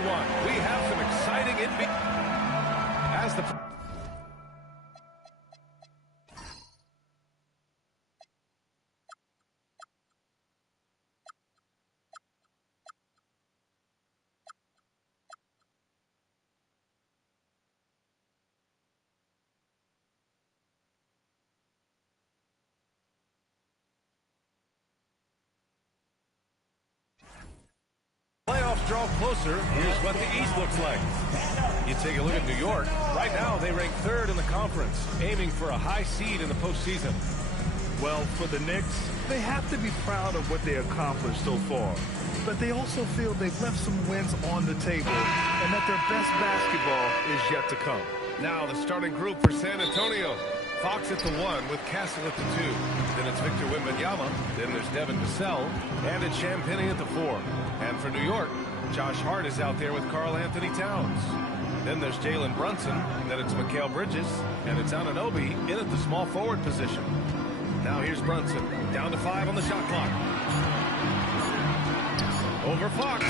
everyone. We have some exciting NBA as the playoffs draw closer. Here's what the East looks like. You take a look at New York. Right now, they rank third in the conference, aiming for a high seed in the postseason. Well, for the Knicks, they have to be proud of what they accomplished so far. But they also feel they've left some wins on the table and that their best basketball is yet to come. Now the starting group for San Antonio. Fox at the 1 with Castle at the 2. Then it's Victor Wembanyama. Then there's Devin Vassell. And it's Champagnie at the 4. And for New York, Josh Hart is out there with Karl Anthony Towns. Then there's Jalen Brunson. Then it's Mikal Bridges. And it's Anunoby in at the small forward position. Now here's Brunson. Down to 5 on the shot clock. Over Fox.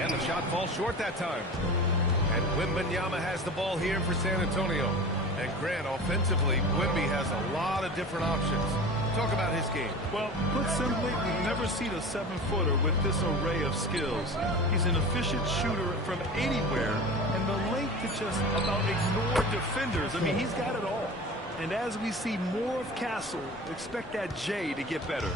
And the shot falls short that time. And Wembanyama has the ball here for San Antonio. And Grant, offensively, Wemby has a lot of different options. Talk about his game. Well, put simply, we've never seen a 7-footer with this array of skills. He's an efficient shooter from anywhere, and the length to just about ignore defenders. I mean, he's got it all. And as we see more of Castle, expect that J to get better.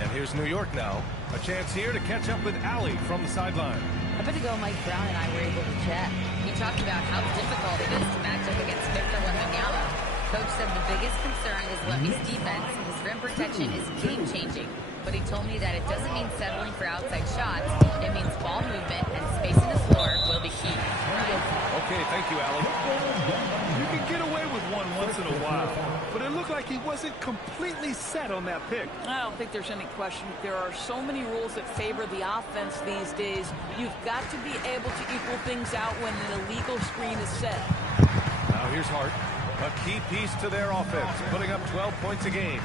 And here's New York now. A chance here to catch up with Allie from the sideline. A bit ago, Mike Brown and I were able to chat. He talked about how difficult it is to match up against Victor Wembanyama. Coach said the biggest concern is Wemby's defense. His rim protection is game-changing. But he told me that it doesn't mean settling for outside shots. It means ball movement and spacing the floor will be key. Okay, thank you, Allie. You can get away with one once in a while, but it looked like he wasn't completely set on that pick. I don't think there's any question. There are so many rules that favor the offense these days. You've got to be able to equal things out when an illegal screen is set. Now here's Hart. A key piece to their offense, putting up 12 points a game.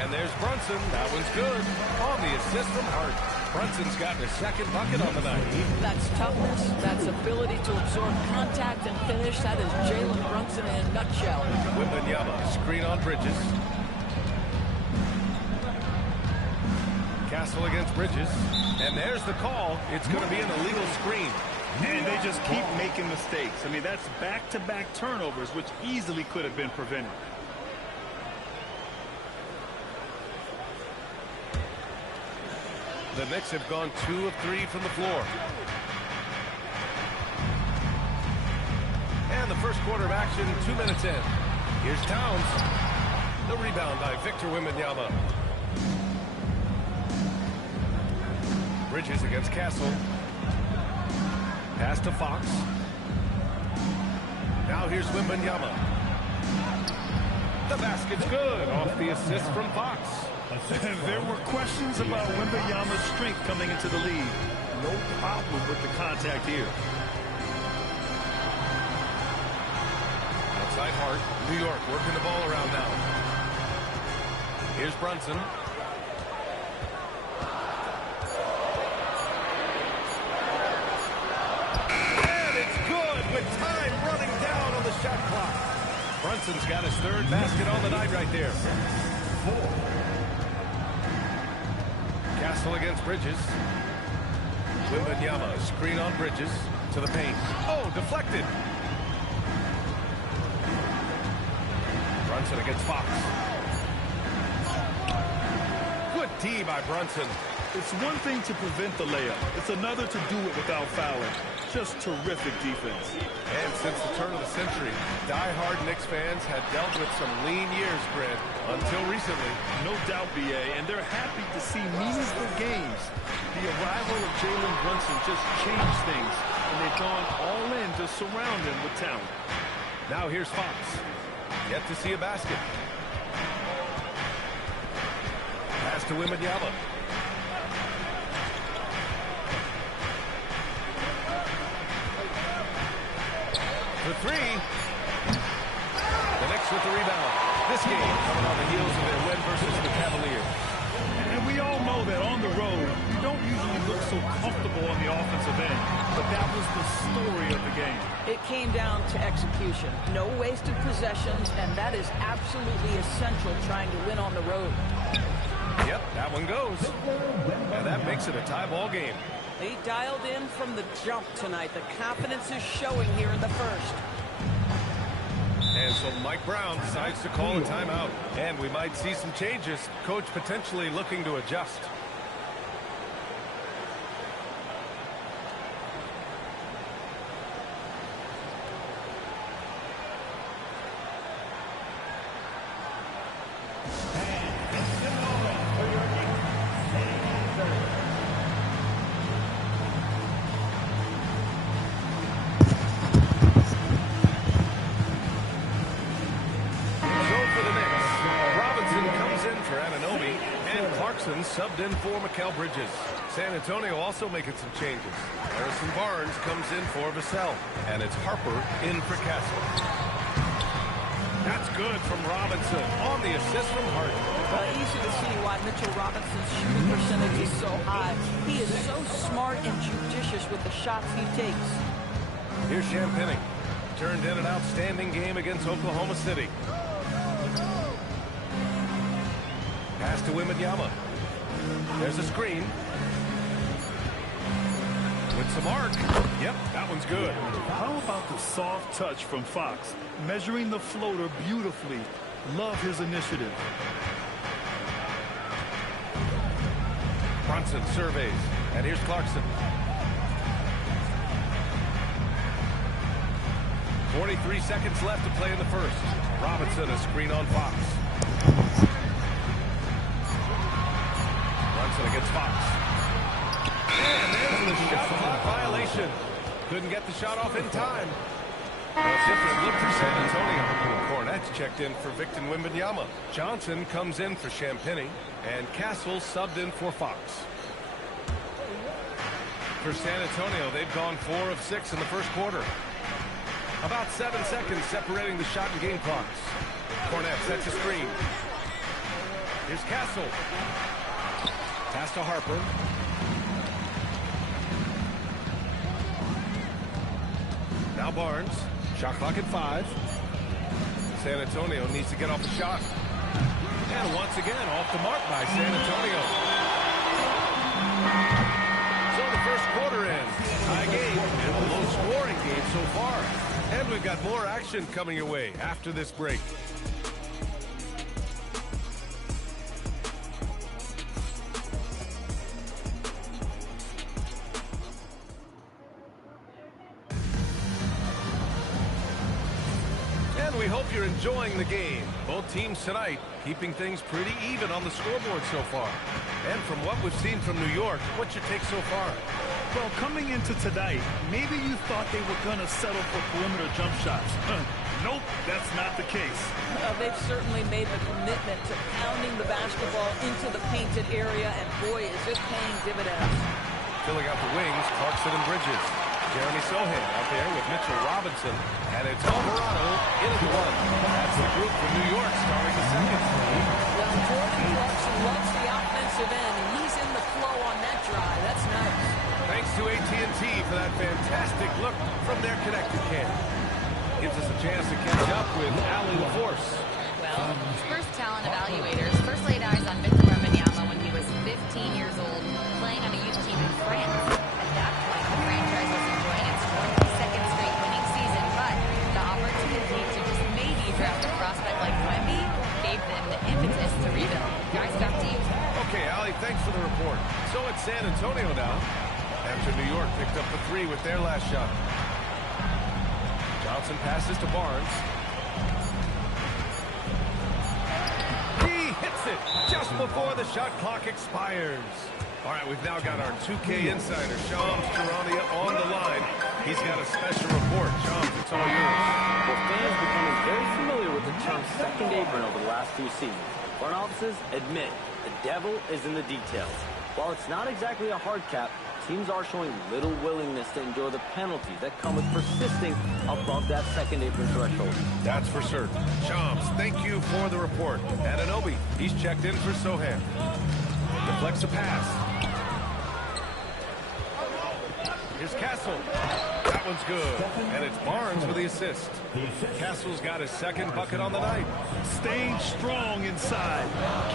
And there's Brunson. That one's good. On the assist from Hart. Brunson's gotten his second bucket on the night. That's toughness. That's ability to absorb contact and finish. That is Jalen Brunson in a nutshell. Wembanyama, screen on Bridges. Castle against Bridges. And there's the call. It's going to be an illegal screen. And they just keep making mistakes. I mean, that's back-to-back turnovers, which easily could have been prevented. The Knicks have gone 2 of 3 from the floor. And the first quarter of action, 2 minutes in. Here's Towns. The rebound by Victor Wembanyama. Bridges against Castle. Pass to Fox. Now here's Wembanyama. The basket's good off the assist from Fox. There were questions about Wembanyama's strength coming into the league. No problem with the contact here. Outside Hart. New York working the ball around now. Here's Brunson. And it's good with time running down on the shot clock. Brunson's got his third basket on the night right there. Castle against Bridges. Wembanyama, screen on Bridges to the paint. Oh, deflected. Brunson against Fox. Good D by Brunson. It's one thing to prevent the layup. It's another to do it without fouling. Just terrific defense. And since the turn of the century, die-hard Knicks fans had dealt with some lean years, Grant, until recently. No doubt, B.A., and they're happy to see meaningful games. The arrival of Jalen Brunson just changed things, and they've gone all in to surround him with talent. Now here's Fox. Yet to see a basket. Pass to Wembanyama. For 3. The Knicks with the rebound. This game coming on the heels of their win versus the Cavaliers. And we all know that on the road, usually look so comfortable on the offensive end, but that was the story of the game. It came down to execution. No wasted possessions, and that is absolutely essential trying to win on the road. Yep, that one goes. And that makes it a tie ball game. They dialed in from the jump tonight. The confidence is showing here in the first. And so Mike Brown decides to call a timeout. And we might see some changes. Coach potentially looking to adjust. Subbed in for Mikal Bridges. San Antonio also making some changes. Harrison Barnes comes in for Vassell. And it's Harper in for Castle. That's good from Robinson on the assist from Hart. Easy to see why Mitchell Robinson's shooting percentage is so high. He is so smart and judicious with the shots he takes. Here's Champagnie. Turned in an outstanding game against Oklahoma City. Pass to Wembanyama. There's a screen. With some arc. Yep, that one's good. How about the soft touch from Fox? Measuring the floater beautifully. Love his initiative. Brunson surveys. And here's Clarkson. 43 seconds left to play in the first. Robinson a screen on Fox. Against Fox. And there's the shot clock violation. Couldn't get the shot off in time. A different look for San Antonio. Cornette's checked in for Victor Wembanyama. Johnson comes in for Champagnie. And Castle subbed in for Fox. For San Antonio, they've gone 4 of 6 in the first quarter. About 7 seconds separating the shot and game clocks. Cornette sets a screen. Here's Castle. Pass to Harper. Now Barnes. Shot clock at 5. San Antonio needs to get off the shot. And once again, off the mark by San Antonio. So the first quarter ends. High game and a low-scoring game so far. And we've got more action coming your way after this break. We hope you're enjoying the game. Both teams tonight keeping things pretty even on the scoreboard so far. And from what we've seen from New York, what's your take so far? Well, coming into tonight, maybe you thought they were going to settle for perimeter jump shots. Nope, that's not the case. They've certainly made the commitment to pounding the basketball into the painted area, and boy, is it paying dividends. Filling out the wings, Clarkson and Bridges. Jeremy Sohan out there with Mitchell Robinson. And it's Alvarado into the one. That's the group from New York starting the second. Well, Jordan Clarkson loves the offensive end, and he's in the flow on that drive. That's nice. Thanks to AT&T for that fantastic look from their connected cam. Gives us a chance to catch up with Allie LaForce. Well, Spurs talent evaluators first laid eyes on Victor Wembanyama when he was 15 years old, playing on a youth team in France. At that point, the franchise was enjoying its 22nd straight winning season, but the opportunity to just maybe draft a prospect like Wemby gave them the impetus to rebuild. Guys, back to you. Okay, Allie, thanks for the report. So it's San Antonio now, after New York picked up the 3 with their last shot. Johnson passes to Barnes. He hits it just before the shot clock expires. All right, we've now got our 2K insider, Shams Charania, on the line. He's got a special report. Shams, it's all yours. Well, fans becoming very familiar with the term second apron over the last few seasons. Front offices admit the devil is in the details. While it's not exactly a hard cap, teams are showing little willingness to endure the penalties that come with persisting above that second apron threshold. That's for certain. Shams, thank you for the report. Anunoby, he's checked in for Sohan. Deflects a pass. Here's Castle. That one's good. And it's Barnes with the assist. Castle's got his second bucket on the night. Staying strong inside.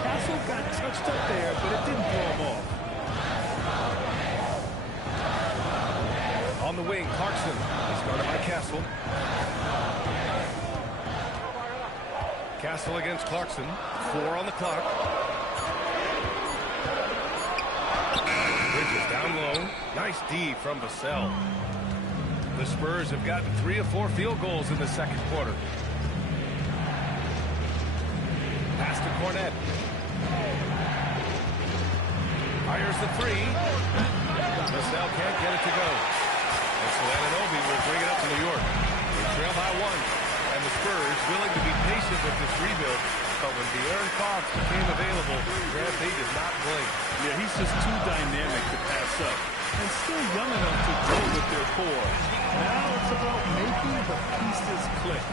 Castle got touched up there, but it didn't throw him off. On the wing, Clarkson. He's guarded by Castle. Castle against Clarkson. 4 on the clock. Bridges down low. Nice D from Vassell. The Spurs have gotten 3 of 4 field goals in the second quarter. Pass to Cornette. Fires the 3. Vassell can't get it to go. And so Anunoby will bring it up to New York. They trail by 1. And the Spurs willing to be patient with this rebuild. But when De'Aaron Fox became available, they did not blink. Yeah, he's just too dynamic to pass up. And still young enough to grow with their core. Now it's about making the pieces click.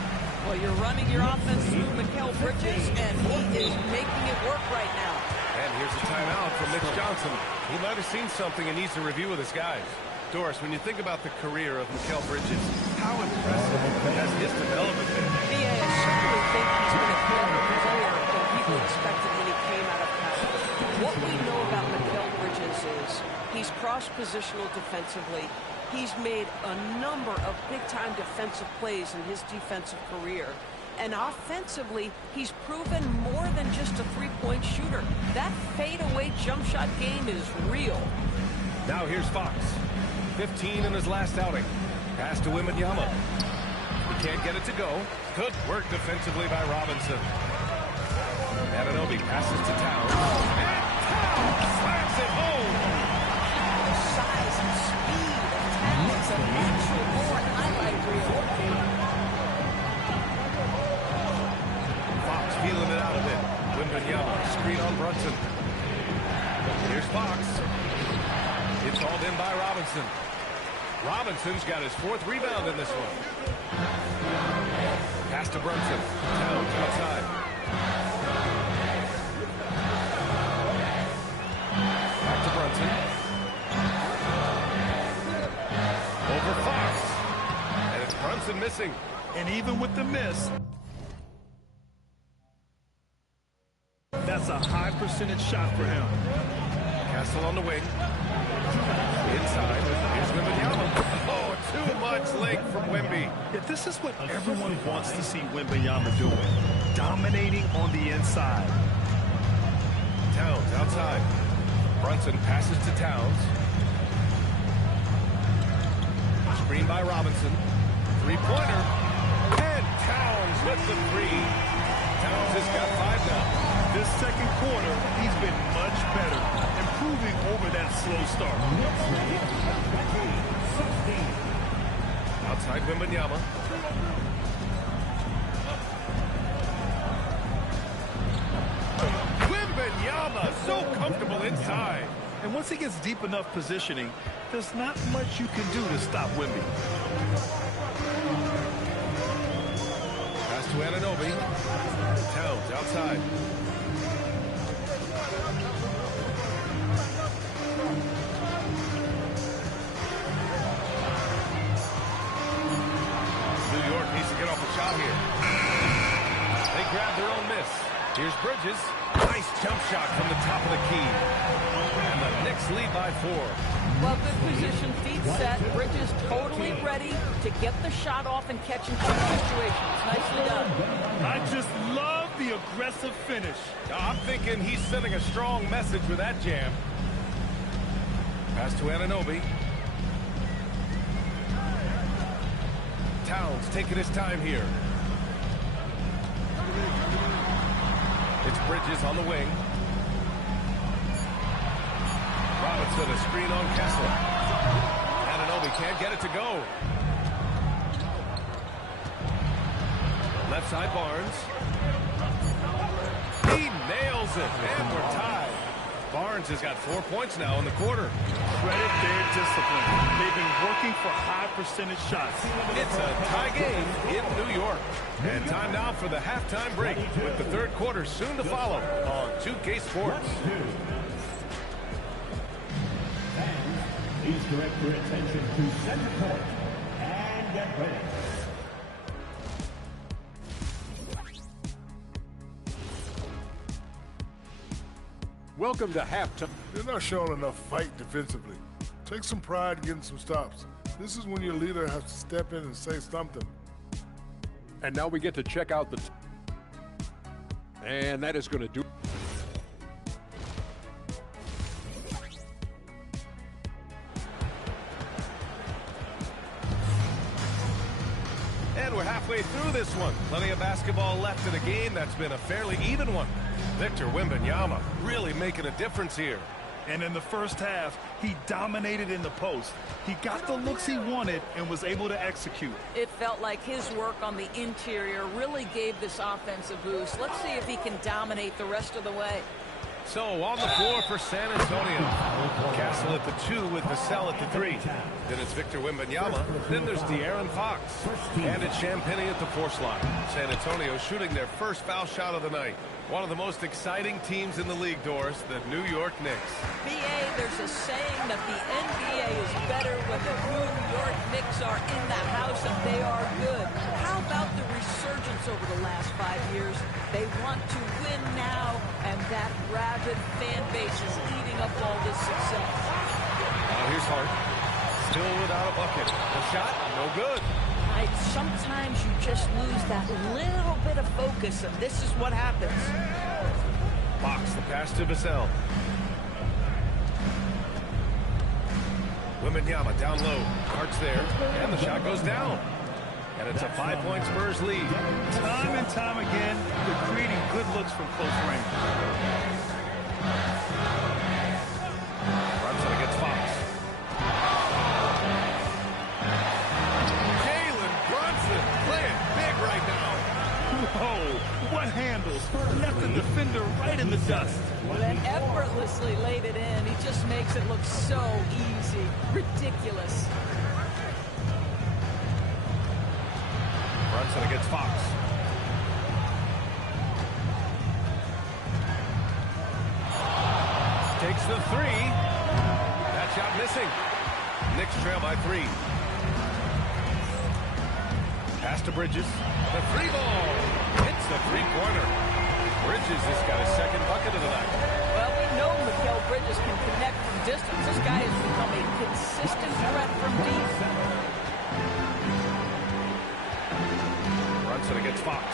Well, you're running your offense through Mikal Bridges, and he is making it work right now. And here's a timeout from Mitch Johnson. He might have seen something and needs to review with his guys. Doris, when you think about the career of Mikal Bridges, how impressive has his development been? Yeah, I certainly think he's been a better player than people expected when he came out of college. What we know about Mikal Bridges is he's cross-positional defensively. He's made a number of big-time defensive plays in his defensive career. And offensively, he's proven more than just a three-point shooter. That fadeaway jump shot game is real. Now here's Fox. 15 in his last outing. Pass to Wembanyama. He can't get it to go. Good work defensively by Robinson. Anunoby passes to Towns. And Towns slams it home. The size and speed of Towns is a natural born highlight reel. Fox feeling it out a bit. Wembanyama, screen on Brunson. Here's Fox. It's hauled in by Robinson. Robinson's got his 4th rebound in this one. Pass to Brunson. Towns outside. Back to Brunson. Over Fox. And it's Brunson missing. And even with the miss, that's a high percentage shot for him. Castle on the wing. Inside. Here's Wembanyama. Oh, too much length from Wemby. Yeah, this is what everyone wants to see Wembanyama doing. Dominating on the inside. Towns outside. Brunson passes to Towns. Screen by Robinson. Three-pointer. And Towns with the 3. Towns has got 5 now. This second quarter, he's been much better, improving over that slow start. Outside Wembanyama. Wembanyama, so comfortable inside. And once he gets deep enough positioning, there's not much you can do to stop Wemby. Pass to Anunoby. Towns outside. New York needs to get off a shot here. They grab their own miss. Here's Bridges. Nice jump shot from the top of the key. And the Knicks lead by 4. Well, good position, feet set. Bridges totally ready to get the shot off and catch in quick situations. Nicely done. I just love the aggressive finish. I'm thinking he's sending a strong message with that jam. Pass to Anunoby. Towns taking his time here. It's Bridges on the wing. Robinson, a screen on Kessler. Anunoby can't get it to go. Left side Barnes. He nails it, and we're tied. Barnes has got 4 points now in the quarter. Credit their discipline. They've been working for high percentage shots. It's a tie game in New York. And time now for the halftime break, with the third quarter soon to follow on 2K Sports. Please direct your attention to center court and get ready. Welcome to halftime. They're not showing enough fight defensively. Take some pride in getting some stops. This is when your leader has to step in and say something. And now we get to check out the... And that is going to do... And we're halfway through this one. Plenty of basketball left in a game that's been a fairly even one. Victor Wembanyama really making a difference here. And in the first half, he dominated in the post. He got the looks he wanted and was able to execute. It felt like his work on the interior really gave this offense a boost. Let's see if he can dominate the rest of the way. So on the floor for San Antonio. Castle at the 2 with Vassell at the 3. Then it's Victor Wembanyama. Then there's De'Aaron Fox. And it's Champagnie at the 4 slot. San Antonio shooting their first foul shot of the night. One of the most exciting teams in the league, Doris, the New York Knicks. BA, there's a saying that the NBA is better when the New York Knicks are in the house and they are good. How about the resurgence over the last 5 years? They want to win now, and that rabid fan base is eating up all this success. Now here's Hart. Still without a bucket. The shot, no good. Sometimes you just lose that little bit of focus, and this is what happens. Fox, the pass to Vassell. Wembanyama down low. Hart's there, and the shot goes down. And it's a 5-point Spurs lead. Time and time again, they're creating good looks from close range. Brunson against Fox. Jalen Brunson playing big right now. Whoa, what handles? Left the defender right in the dust. Then effortlessly laid it in. He just makes it look so easy. Ridiculous. Brunson against Fox. Takes the 3. That shot missing. Knicks trail by 3. Pass to Bridges. The 3 ball. Hits the 3-pointer. Bridges has got his second bucket of the night. Well, we know Mikal Bridges can connect from distance. This guy has become a consistent threat from deep. Brunson against Fox.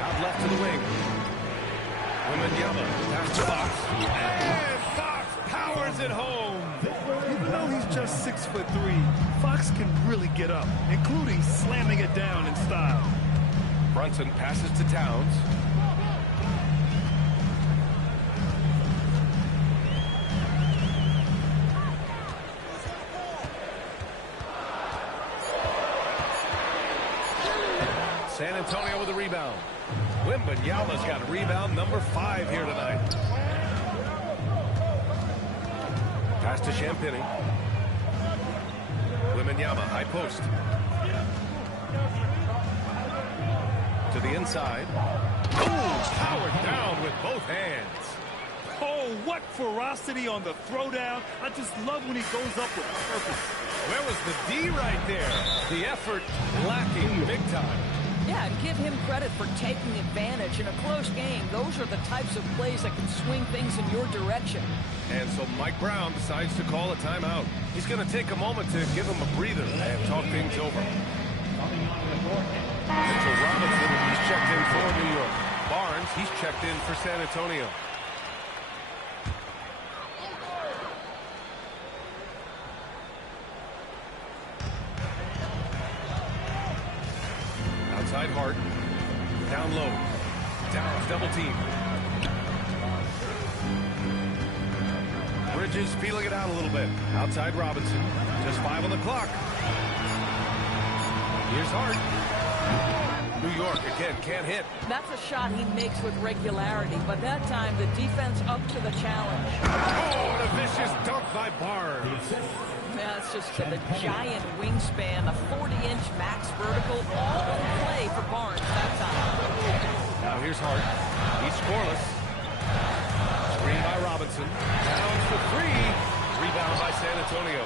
Out left to the wing. Wembanyama pass to Fox. And Fox powers it home. Even though he's just 6'3", Fox can really get up, including slamming it down in style. Brunson passes to Towns. San Antonio with a rebound. Wembanyama's got rebound number 5 here tonight. Pass to Champagnie. Wembanyama, high post. To the inside. Oh, powered down with both hands. Oh, what ferocity on the throwdown. I just love when he goes up with purpose. Where was the D right there? The effort lacking big time. Yeah, and give him credit for taking advantage in a close game. Those are the types of plays that can swing things in your direction. And so Mike Brown decides to call a timeout. He's going to take a moment to give him a breather and talk things over. Mitchell Robinson, he's checked in for New York. Barnes, he's checked in for San Antonio. Outside Hart. Down low. Towns double team. Bridges feeling it out a little bit. Outside Robinson. Just 5 on the clock. Here's Hart. New York again can't hit. That's a shot he makes with regularity, but that time the defense up to the challenge. Oh, and a vicious dunk by Barnes. Yeah, it's just the giant wingspan, a 40-inch max vertical, all in play for Barnes that time. Now here's Hart. He's scoreless. Screen by Robinson. for three. Rebound by San Antonio.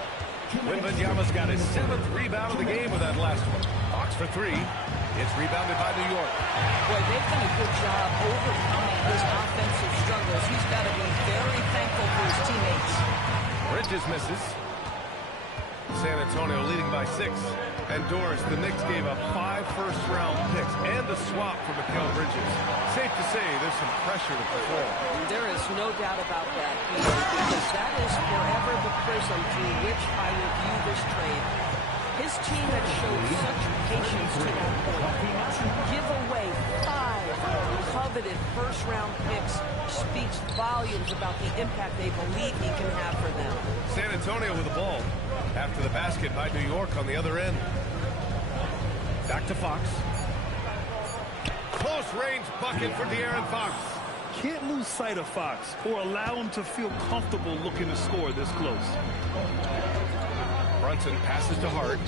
Wembanyama's got his 7th rebound of the game with that last one. Fox for three. It's rebounded by New York. Boy, they've done a good job overcoming his offensive struggles. He's got to be very thankful for his teammates. Bridges misses. San Antonio leading by 6. And Doris, the Knicks gave up 5 first-round picks and a swap for Mikal Bridges. Safe to say there's some pressure to perform. There is no doubt about that, because that is forever the prism through which I will view this trade. His team had showed such patience to that point. Give away 5 coveted first-round picks speaks volumes about the impact they believe he can have for them. San Antonio with the ball. After the basket by New York on the other end. Back to Fox. Close range bucket for De'Aaron Fox. Can't lose sight of Fox or allow him to feel comfortable looking to score this close. Brunson passes to Hart.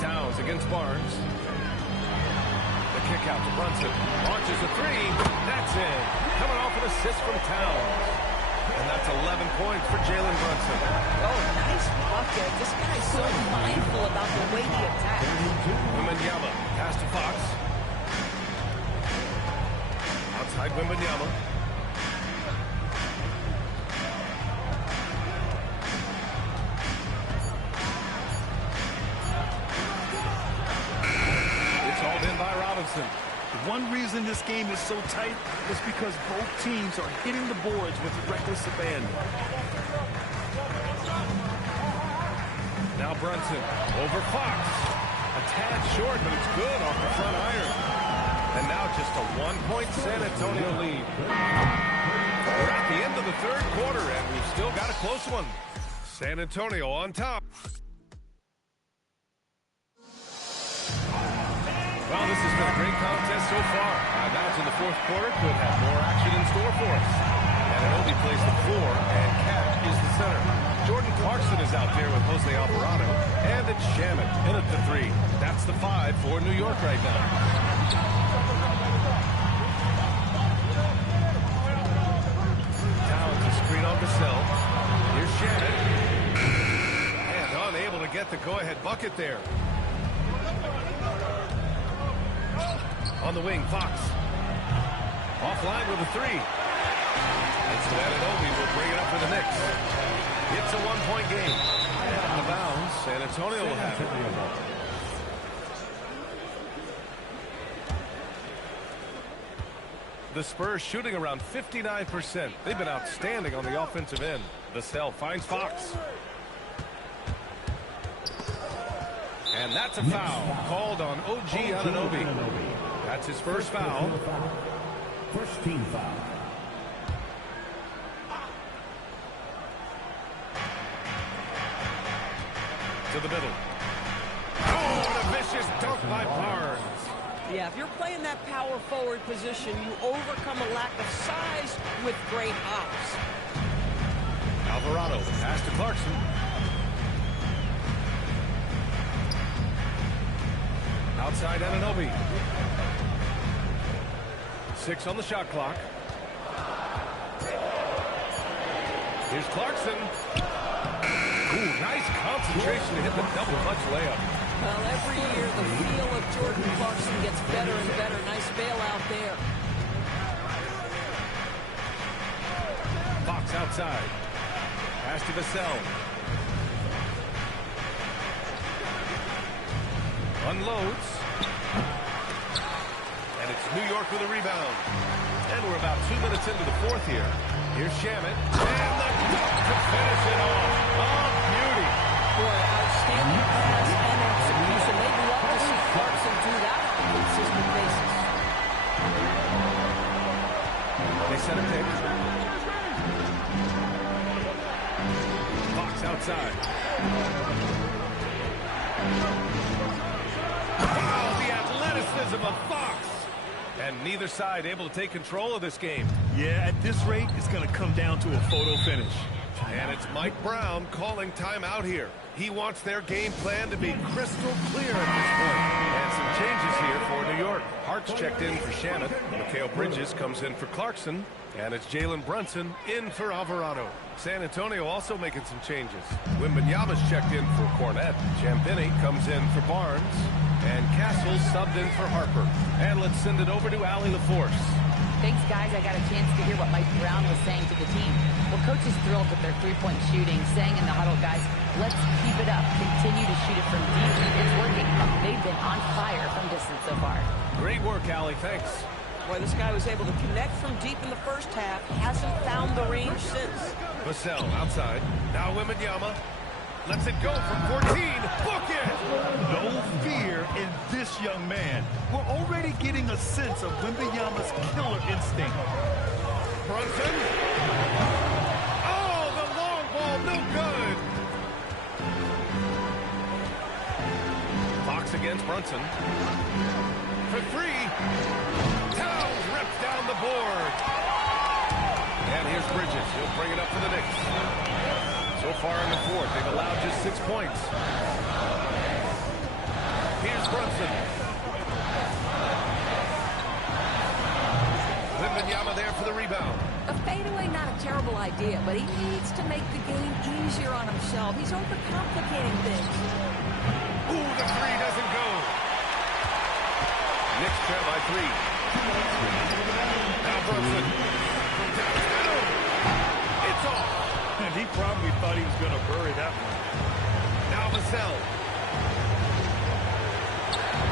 Towns against Barnes. The kick out to Brunson. Launches a three. That's in. Coming off an assist from Towns. And that's 11 points for Jalen Brunson. Oh, nice bucket. This guy's so mindful about the way he attacks. Wembanyama pass to Fox. Outside Wembanyama. It's hauled in by Robinson. One reason this game is so tight is because both teams are hitting the boards with reckless abandon. Now Brunson over Fox. A tad short, but it's good off the front iron. And now just a 1-point San Antonio lead. We're at the end of the 3rd quarter, and we've still got a close one. San Antonio on top. Well, this has been a great contest so far. I imagine the 4th quarter could have more action in store for us. Anunoby plays the 4, and Cat is the center. Jordan Clarkson is out there with Jose Alvarado, and it's Shamet in at the 3. That's the 5 for New York right now. Towns a screen on Vassell. Here's Shamet. And unable to get the go-ahead bucket there. On the wing, Fox. Offline with a 3. And so Anunoby will bring it up for the Knicks. It's a 1-point game. And out of bounds, San Antonio will have it. The Spurs shooting around 59%. They've been outstanding on the offensive end. Vassell finds Fox. And that's a foul called on OG Anunoby. That's his first foul. First team foul. To the middle. Oh, and a vicious dunk by Barnes. Yeah, if you're playing that power forward position, you overcome a lack of size with great hops. Alvarado, the pass to Clarkson. Outside Anunoby. 6 on the shot clock. Here's Clarkson. Ooh, nice concentration to hit the double clutch layup. Well, every year the feel of Jordan Clarkson gets better and better. Nice bailout there. Fox outside. Pass to Vassell. Unloads. And it's New York with a rebound. And we're about 2 minutes into the 4th here. Here's Shamet. And the dunk to finish it off. Oh, beauty. Boy, outstanding pass and execution. They'd love to see Clarkson do that on a consistent basis. They set a pick. Fox outside. Wow, the athleticism of Fox. And neither side able to take control of this game. Yeah, at this rate, it's going to come down to a photo finish. And it's Mike Brown calling timeout here. He wants their game plan to be crystal clear at this point. And some changes here for New York. Hart's checked in for Shannon. Mikal Bridges comes in for Clarkson. And it's Jalen Brunson in for Alvarado. San Antonio also making some changes. Wembanyama's checked in for Cornette. Champagnie comes in for Barnes. And Castle subbed in for Harper. And let's send it over to Allie LaForce. Thanks, guys. I got a chance to hear what Mike Brown was saying to the team. Well, coach is thrilled with their three-point shooting, saying in the huddle, guys, let's keep it up. Continue to shoot it from deep. It's working. They've been on fire from distance so far. Great work, Allie. Thanks. Boy, this guy was able to connect from deep in the first half. Hasn't found the range since. Vassell outside. Now Wembanyama. Lets it go from 14. Book it! No fear in this young man. We're already getting a sense of Wembanyama's killer instinct. Brunson. Oh, the long ball, no good. Fox against Brunson. For three. Towns rips down the board. And here's Bridges. He'll bring it up for the Knicks. So far in the fourth, they've allowed just 6 points. Here's Brunson. Wembanyama there for the rebound. A fadeaway, not a terrible idea, but he needs to make the game easier on himself. He's overcomplicating things. Ooh, the three doesn't go. Knicks trail by 3. Now Brunson. Downtown. It's off. And he probably thought he was going to bury that one. Now Vassell.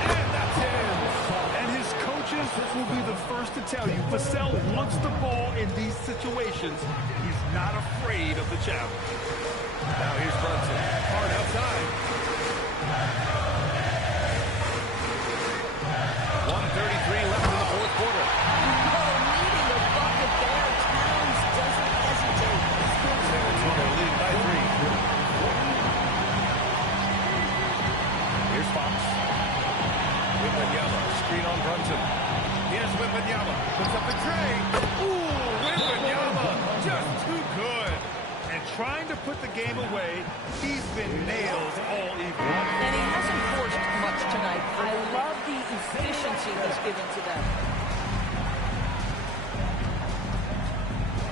And that's in. And his coaches will be the first to tell you, Vassell wants the ball in these situations. He's not afraid of the challenge. Now here's Brunson. Hard outside. 1:33 left in the fourth quarter. Needing a bucket there. Towns doesn't hesitate. San Antonio leading by 3. Here's Fox. Wembanyama, screen on Brunson. Here's Wembanyama, puts up the tray. Ooh, Wembanyama, just too good. And trying to put the game away, he's been nailed all evening. And he hasn't forced much tonight. I love the efficiency he's given to them.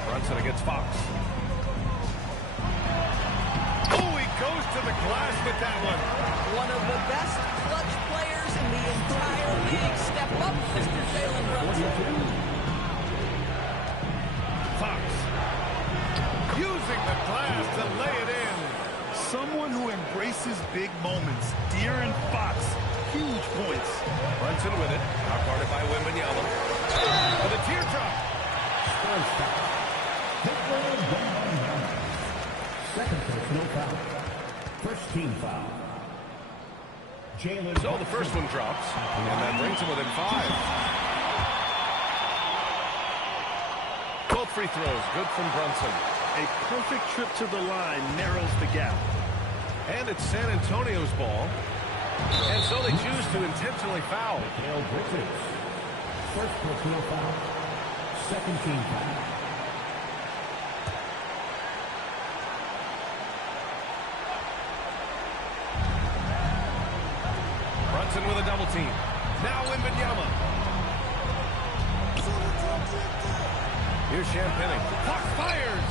Brunson against Fox. Oh, he goes to the glass with that one. One of the best clutch players in the entire league. Step up, Mr. Jalen Brunson. Fox using the glass to lay it in. Someone who embraces big moments. De'Aaron Fox, huge points. Brunson with it, now guarded by Wembanyama. With a teardrop. Second personal foul. First team foul. Jalen. So the first one drops, and that brings him within 5. 12 free throws, good from Brunson. A perfect trip to the line narrows the gap. And it's San Antonio's ball. And so they choose to intentionally foul. Mikal Bridges. First personal foul. Second team foul. Brunson with a double team. Now Wembanyama. Here's Champagnie. Fox fires.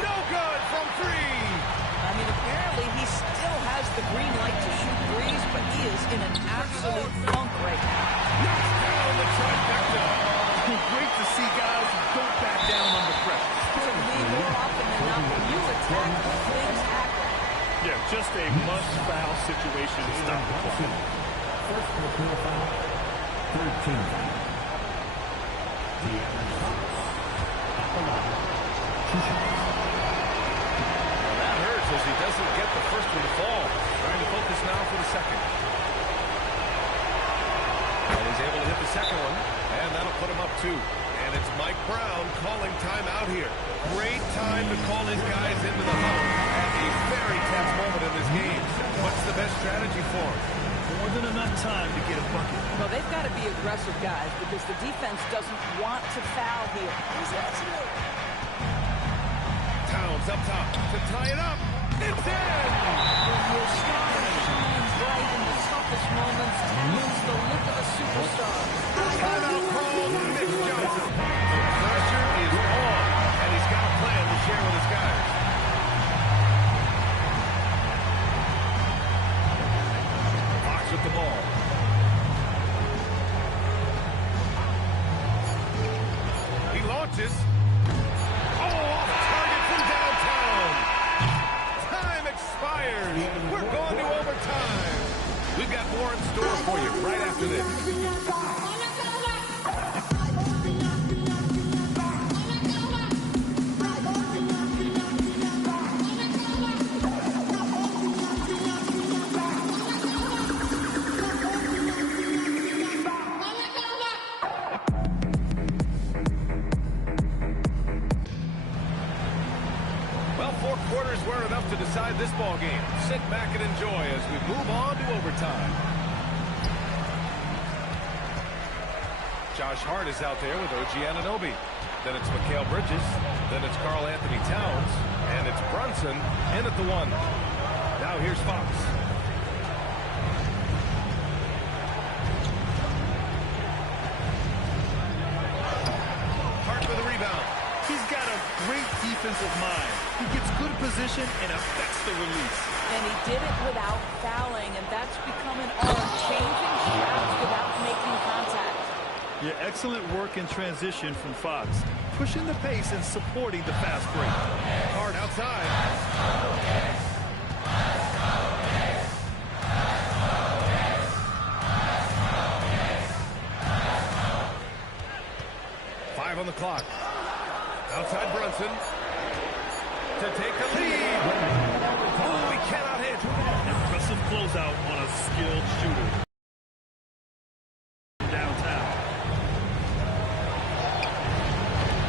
No good from 3. I mean, apparently he still has the green light to shoot threes, but he is in an absolute funk right now. Knocks down the trifecta. Great to see guys who don't back down under pressure. To me, more often than not, when you attack, things happen. Yeah, just a must-foul situation to stop the ball. First personal foul. Third team foul. De'Aaron Fox. At the line. 2 shots. Well, that hurts as he doesn't get the first one to fall. Trying to focus now for the second. And he's able to hit the second one, and that'll put him up 2. And it's Mike Brown calling timeout here. Great time to call his guys into the huddle at a very tense moment in this game. What's the best strategy for him? More than enough time to get a bucket. Well, they've got to be aggressive, guys, because the defense doesn't want to foul here. Towns up top to tie it up. It's in! Your star shines bright in the toughest moments. Towns, the look of a superstar. Timeout called. Nick Johnson. The pressure is on, and he's got a plan to share with his guys. Fox with the ball. He launches. We're going to overtime. We've got more in store for you right after this. Weren't enough to decide this ball game. Sit back and enjoy as we move on to overtime. Josh Hart is out there with OG Anunoby. Then it's Mikal Bridges. Then it's Karl Anthony Towns. And it's Brunson in at the 1. Now here's Fox. Hart with a rebound. He's got a great defensive mind. He gets good position and affects the release. And he did it without fouling, and that's become an art, changing shots without making contact. Yeah, excellent work in transition from Fox, pushing the pace and supporting the fast break. Hart outside. Five on the clock. Outside Brunson to take the lead. Oh, he cannot hit. Impressive closeout on a skilled shooter. Downtown.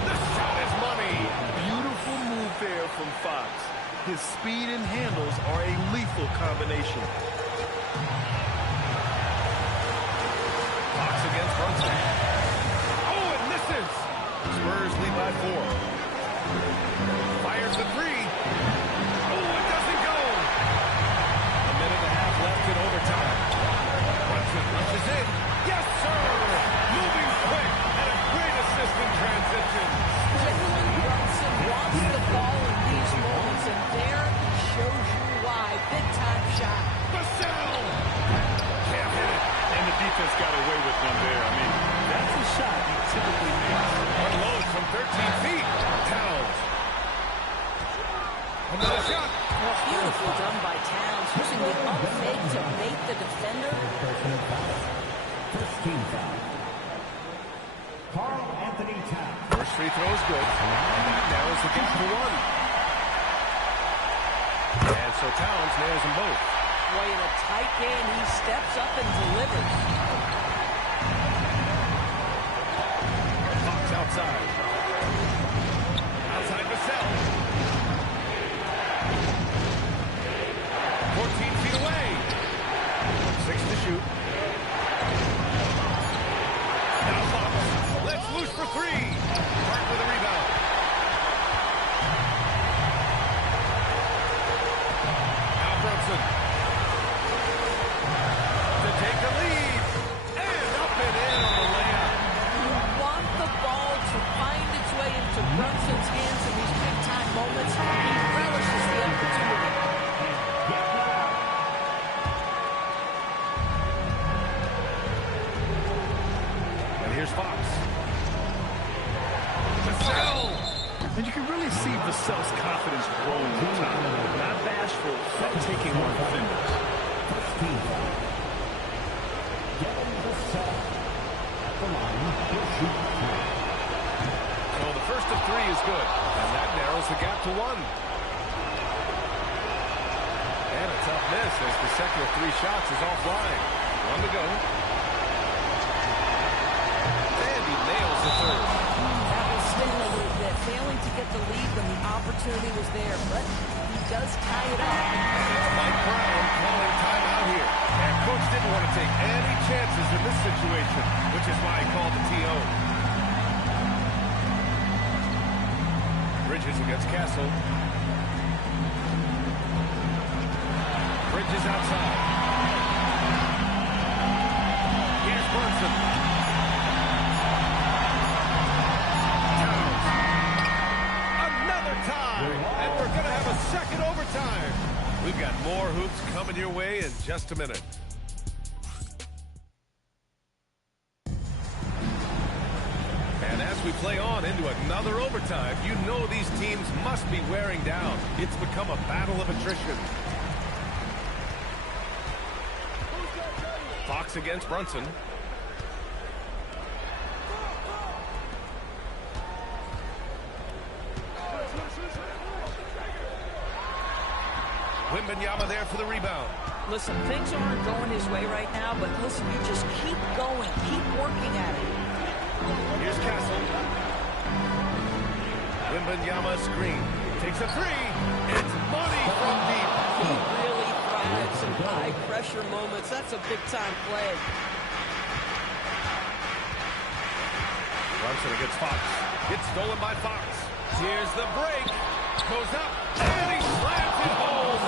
The shot is money. Beautiful move there from Fox. His speed and handles are a lethal combination. Fox against Brunson. Oh, it misses. Spurs lead by 4. Fires the 3. Oh, it doesn't go. A minute and a half left in overtime. Brunson rushes in. Yes, sir. Moving quick and a great assist in transition. Jalen Brunson wants the ball in these moments, and there he shows you why. Big-time shot. Vassell. Can't hit it. And the defense got away with one there. I mean, that's a shot he typically makes. Unloads from 13 feet. Towns. Another shot. Well, beautiful done by Towns, using the up fake to bait the defender. First team foul. Karl Anthony Towns. First free throw is good. And that narrows the gap to 1. And so Towns nails them both. Boy, in a tight game, he steps up and delivers. Fox outside. Outside Vassell. 14 feet away. 6 to shoot. Now Fox. Let's loose for 3. Hart with a rebound. Now Brunson. To take the lead. And up and in on the layup. You want the ball to find its way into Brunson's hands in these big-time moments. He relishes the opportunity. And here's Fox. Vassell. And you can really see Vassell's confidence growing with time. Not bashful, but taking on defenders. First team foul. Devin Vassell. At the line, he'll shoot 3. So the first of 3 is good. And that narrows the gap to 1. And a tough miss as the second of 3 shots is offline. 1 to go. And he nails the third. That will sting a little bit, failing to get the lead when the opportunity was there, but he does tie it up. It's Mike Brown calling timeout here. And coach didn't want to take any chances in this situation, which is why he called the TO. Bridges against Castle. Bridges outside. Here's Brunson. Towns. Another tie. And we're going to have a second overtime. We've got more hoops coming your way in just a minute. And as we play on into another overtime, you know these teams must be wearing down. It's become a battle of attrition. Fox against Brunson. Wembanyama there for the rebound. Listen, things aren't going his way right now, but listen, you just keep going. Keep working at it. Here's Castle. Wembanyama screen. Takes a three. It's money from deep. He really thrives in high-pressure moments. That's a big-time play. Brunson against Fox. Gets stolen by Fox. Here's the break. Goes up. And he slams it home.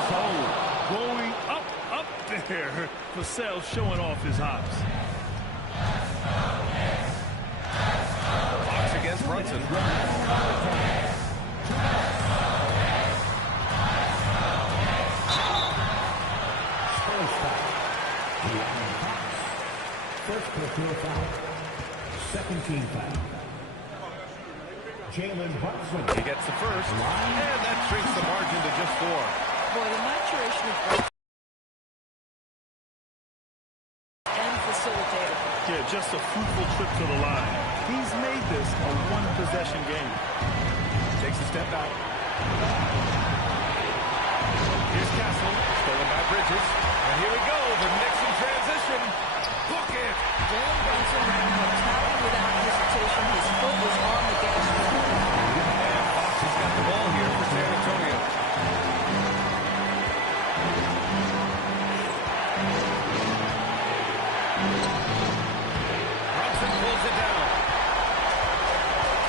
Going up there. Vassell showing off his hops. Fox against Brunson. First personal foul. Second team foul. Jalen Brunson. He gets the first. And that shrinks the margin to just 4. Boy, the maturation of Brunson and facilitator. Yeah, just a fruitful trip to the line. He's made this a one-possession game. Takes a step back. Here's Castle. Stolen by Bridges. And here we go. The Knicks in transition. Book it. Jalen Brunson ran out tapping without hesitation. His foot was on the gas pedal. And Fox has got the ball here for San Antonio. Brunson pulls it down.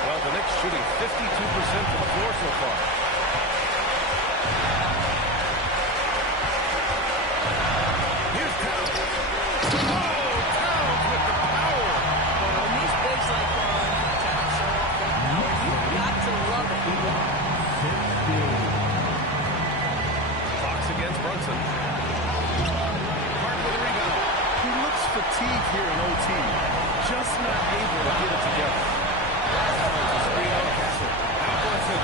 Well, the Knicks shooting 52% from the floor so far. Here's Towns. Oh, Towns with the power. Well, when these bigs like Towns show off that power, you've got to love it. Fox against Brunson. Hart with a rebound. He looks fatigued here in OT. Just not able to get it together. Screen on Castle. Now Brunson.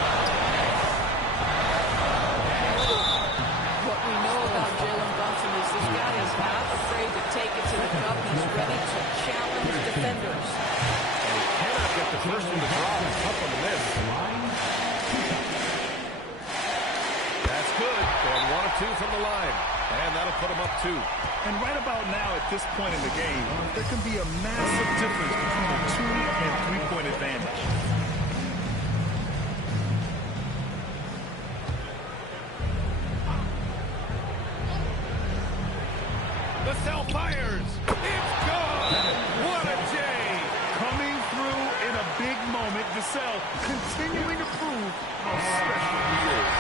What we know about Jalen Brunson is this guy is not afraid to take it to the cup. He's ready to challenge defenders. And he cannot get the first one to drop. Up on the miss. That's good. Going 1 of 2 from the line. And that'll put him up 2. And right about now, at this point in the game, there can be a massive difference between a 2- and 3-point advantage. Vassell fires. It's gone. What a J. Coming through in a big moment, Vassell continuing to prove how special he is.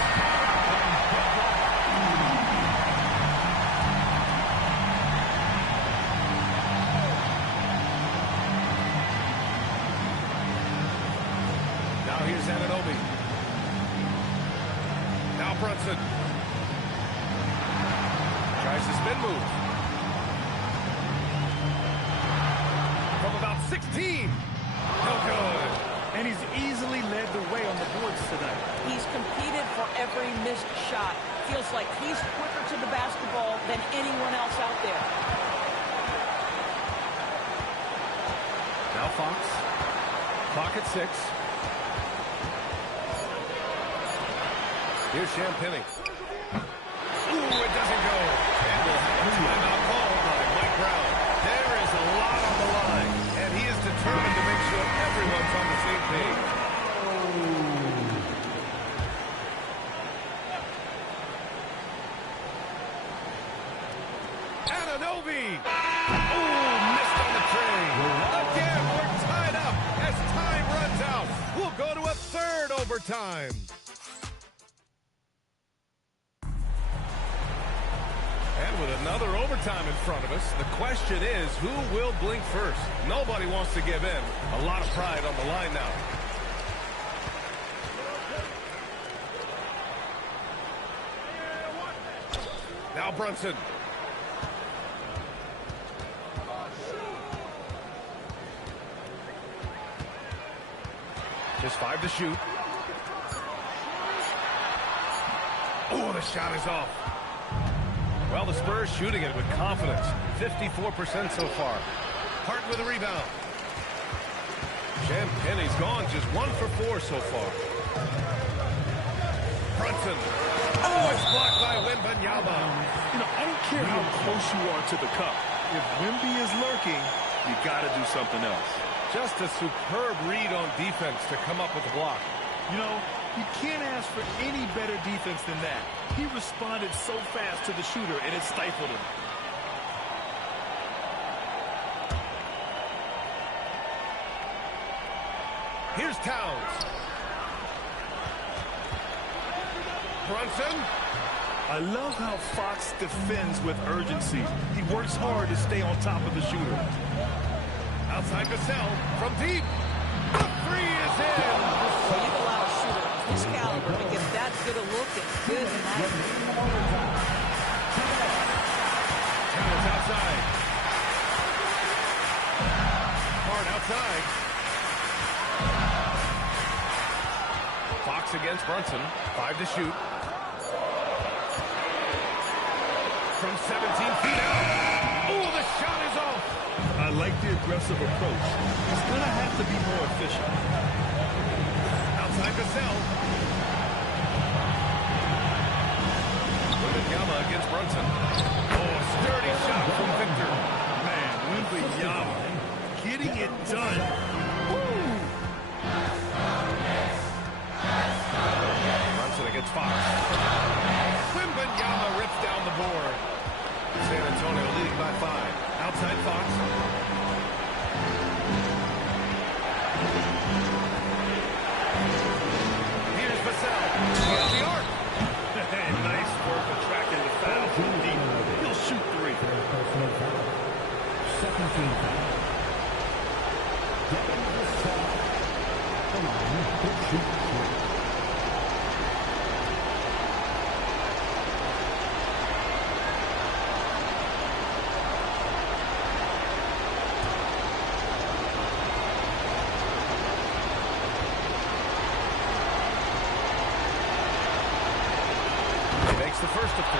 Now here's Anunoby. Now Brunson. Tries the spin move. From about 16. No good. And he's easily led the way on the boards tonight. He's competed for every missed shot. Feels like he's quicker to the basketball than anyone else out there. Now Fox. Clock at 6. Here's Champagny. Ooh, it doesn't go. And we'll have a timeout called by Mike Brown. There is a lot on the line, and he is determined to make sure everyone's on the same page. Anunoby. Ooh, missed on the tray. Again, we're tied up as time runs out. We'll go to a third overtime. And with another overtime in front of us, the question is, who will blink first? Nobody wants to give in. A lot of pride on the line now. Now Brunson. Just 5 to shoot. Oh, the shot is off. Well, the Spurs shooting it with confidence. 54% so far. Hart with a rebound. Champagne's gone just 1 for 4 so far. Brunson. Oh, it's blocked by Wembanyama. You know, I don't care how close you are to the cup. If Wemby is lurking, you got to do something else. Just a superb read on defense to come up with the block. You know, you can't ask for any better defense than that. He responded so fast to the shooter, and it stifled him. Here's Towns. Brunson. I love how Fox defends with urgency. He works hard to stay on top of the shooter. Outside Vassell from deep. The three is in. Well, you allow a shooter of his caliber to get that good a look at good night. Towns outside. Hart outside. Fox against Brunson. 5 to shoot. From 17 feet out. Oh, the shot is off. I like the aggressive approach. He's going to have to be more efficient. Outside Vassell. Wembanyama against Brunson. Oh, a sturdy shot from Victor. Man, Wembanyama getting it done. Woo! Brunson against Fox. Wembanyama rips down the board. San Antonio leading by 5. Outside Fox. Here's Vassell. Here's the arc. Nice work attracting the foul from deep. He'll shoot 3. Second team foul. Devin Vassell. Come on, good shoot. The first of 3,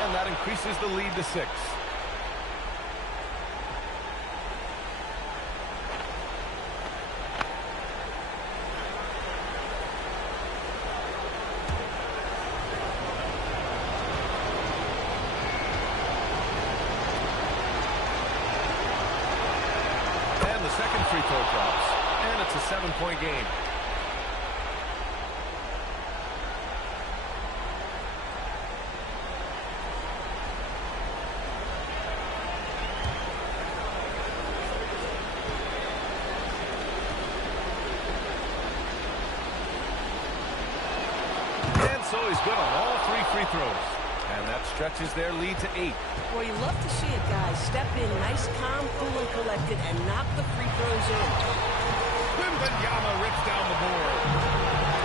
and that increases the lead to 6. And the second free throw drops, and it's a 7-point game. So he's good on all 3 free throws. And that stretches their lead to 8. Well, you love to see a guy step in nice, calm, cool, and collected and knock the free throws in. Wembanyama rips down the board.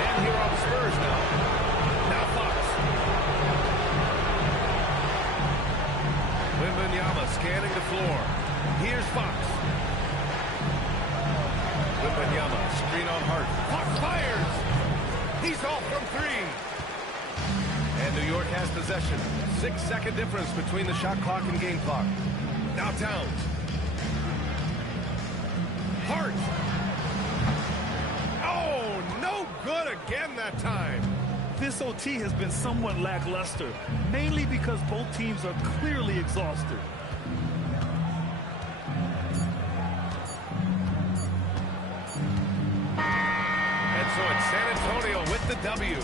And here are the Spurs now. Now Fox. Wembanyama scanning the floor. Here's Fox. Wembanyama, screen on Hart. Fox fires. He's off from 3. And New York has possession. 6-second difference between the shot clock and game clock. Now Towns. Hart. Oh, no good again that time. This OT has been somewhat lackluster, mainly because both teams are clearly exhausted. And so a but San Antonio with the W.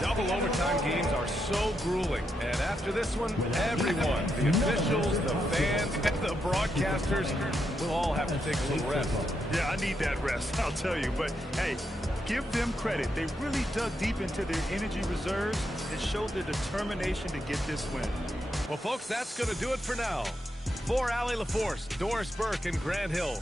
Double overtime games are so grueling, and after this one, everyone, the officials, the fans, and the broadcasters, will all have to take a little rest. Yeah, I need that rest, I'll tell you. But, hey, give them credit. They really dug deep into their energy reserves and showed their determination to get this win. Well, folks, that's going to do it for now. For Allie LaForce, Doris Burke, and Grant Hill.